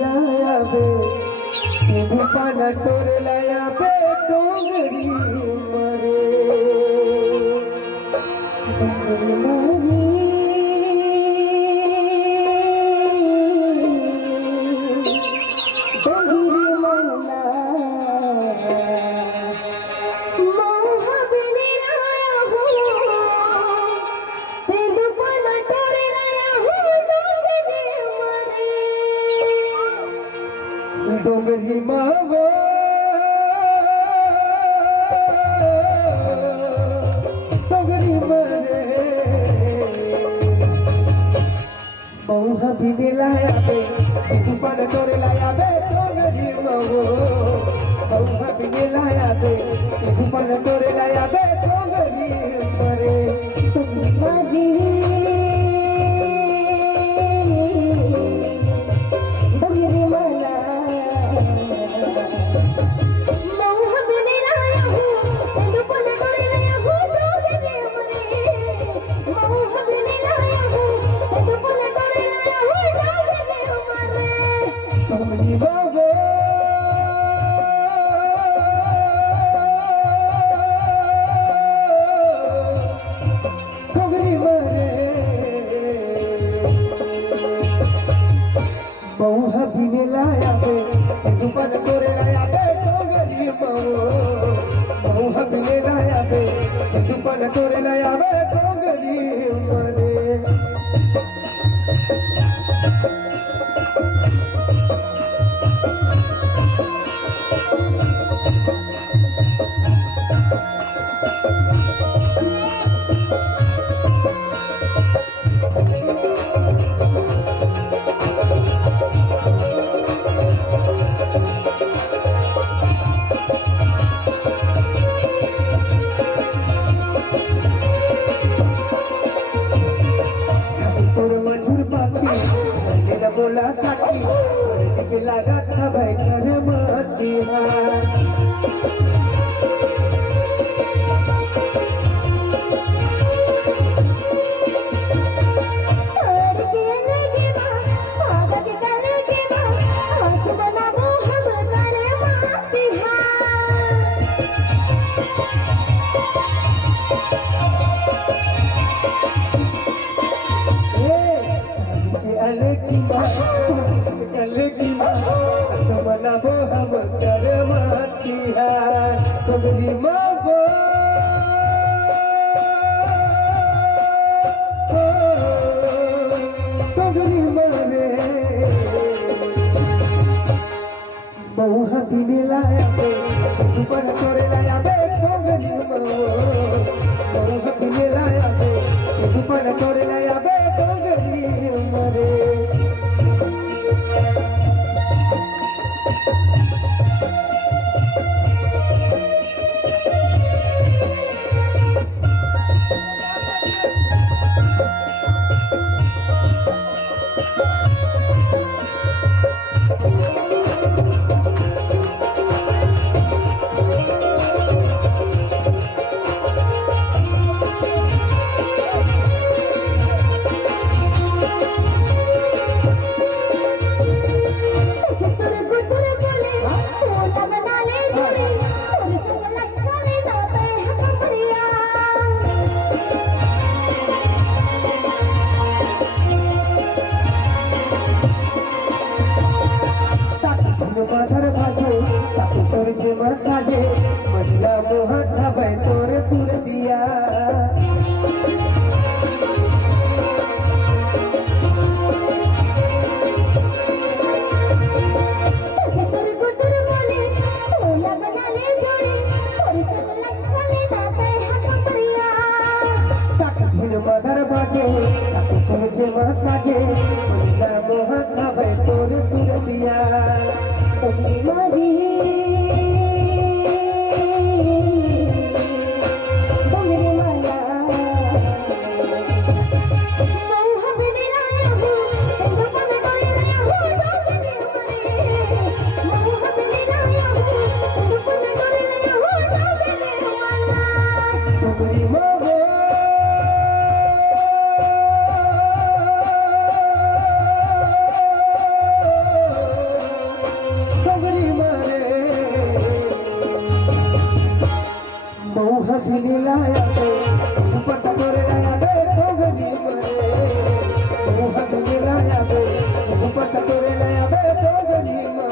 लाया बे पाना टोर लाया बे डोंगरी मरे डोंगरी मावो डोंगरी मरे बहुहा भी लाया बे दुपन तोरे लाया बे डोंगरी मावो बहुहा भी लाया बे दुपन तोरे लाया बे डोंगरी मरे तुम्हारी बहुहा भी लाया बे दुपन तोरे लाया बे डोंगरी मावो बहुहा भी लाया बे दुपन तोरे लाया बे डोंगरी मरे बोला साथी के लगा था भाई कर मती डोंगरी मावो डोंगरी मरे बहुहा भी लाया बे दुपन तोरे लाया बे डोंगरी मावो बहुहा भी लाया बे दुपन तोरे लाया बे डोंगरी मरे ગોગલી મરે તું હાથ મિલાયા બે તું પટ તોરે લાયા બે ગોગલી મરે